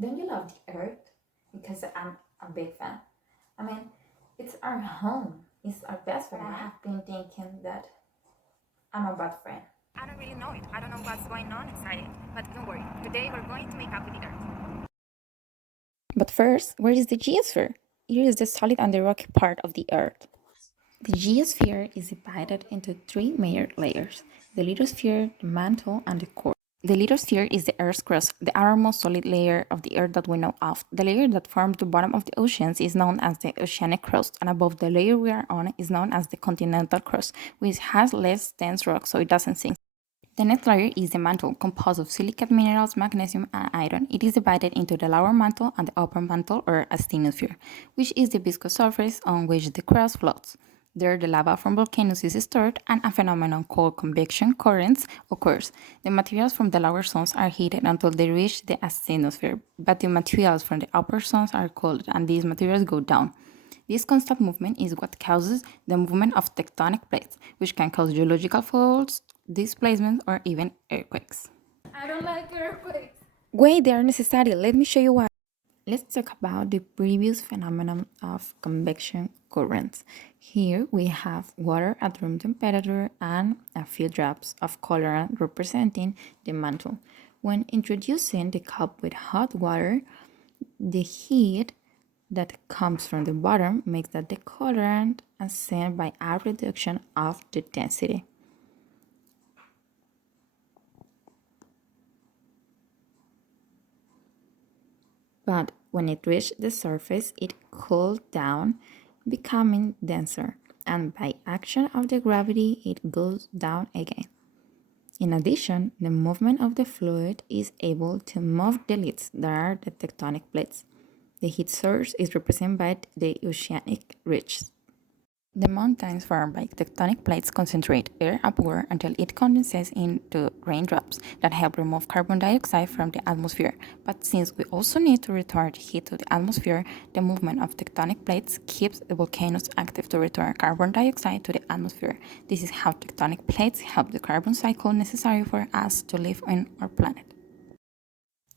Don't you love the earth? Because I'm a big fan. I mean, it's our home. It's our best friend. I have been thinking that I'm a bad friend. I don't really know it. I don't know what's going on inside it. But don't worry, today we're going to make up with the earth. But first, where is the geosphere? It is the solid and the rocky part of the Earth. The geosphere is divided into three major layers: the lithosphere, the mantle, and the core. The lithosphere is the Earth's crust, the outermost solid layer of the Earth that we know of. The layer that forms the bottom of the oceans is known as the oceanic crust, and above the layer we are on is known as the continental crust, which has less dense rock so it doesn't sink. The next layer is the mantle, composed of silicate minerals, magnesium, and iron. It is divided into the lower mantle and the upper mantle, or asthenosphere, which is the viscous surface on which the crust floats. There, the lava from volcanoes is stored, and a phenomenon called convection currents occurs. The materials from the lower zones are heated until they reach the asthenosphere, but the materials from the upper zones are cooled, and these materials go down. This constant movement is what causes the movement of tectonic plates, which can cause geological faults, displacements, or even earthquakes. I don't like earthquakes. Wait, they are necessary. Let me show you why. Let's talk about the previous phenomenon of convection currents. Here we have water at room temperature and a few drops of colorant representing the mantle. When introducing the cup with hot water, the heat that comes from the bottom makes that the colorant ascend by a reduction of the density. But when it reached the surface, it cooled down, becoming denser, and by action of the gravity, it goes down again. In addition, the movement of the fluid is able to move the lids that are the tectonic plates. The heat source is represented by the oceanic ridges. The mountains formed by tectonic plates concentrate air upward until it condenses into raindrops that help remove carbon dioxide from the atmosphere. But since we also need to return heat to the atmosphere, the movement of tectonic plates keeps the volcanoes active to return carbon dioxide to the atmosphere. This is how tectonic plates help the carbon cycle necessary for us to live on our planet.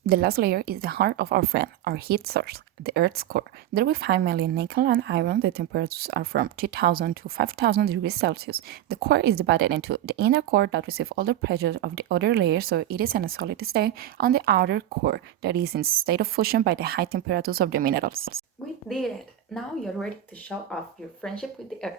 The last layer is the heart of our friend, our heat source, the Earth's core. There we find mainly nickel and iron. The temperatures are from 2000 to 5000 degrees Celsius. The core is divided into the inner core that receives all the pressure of the other layers, so it is in a solid state, and the outer core that is in state of fusion by the high temperatures of the minerals. We did it. Now you're ready to show off your friendship with the earth.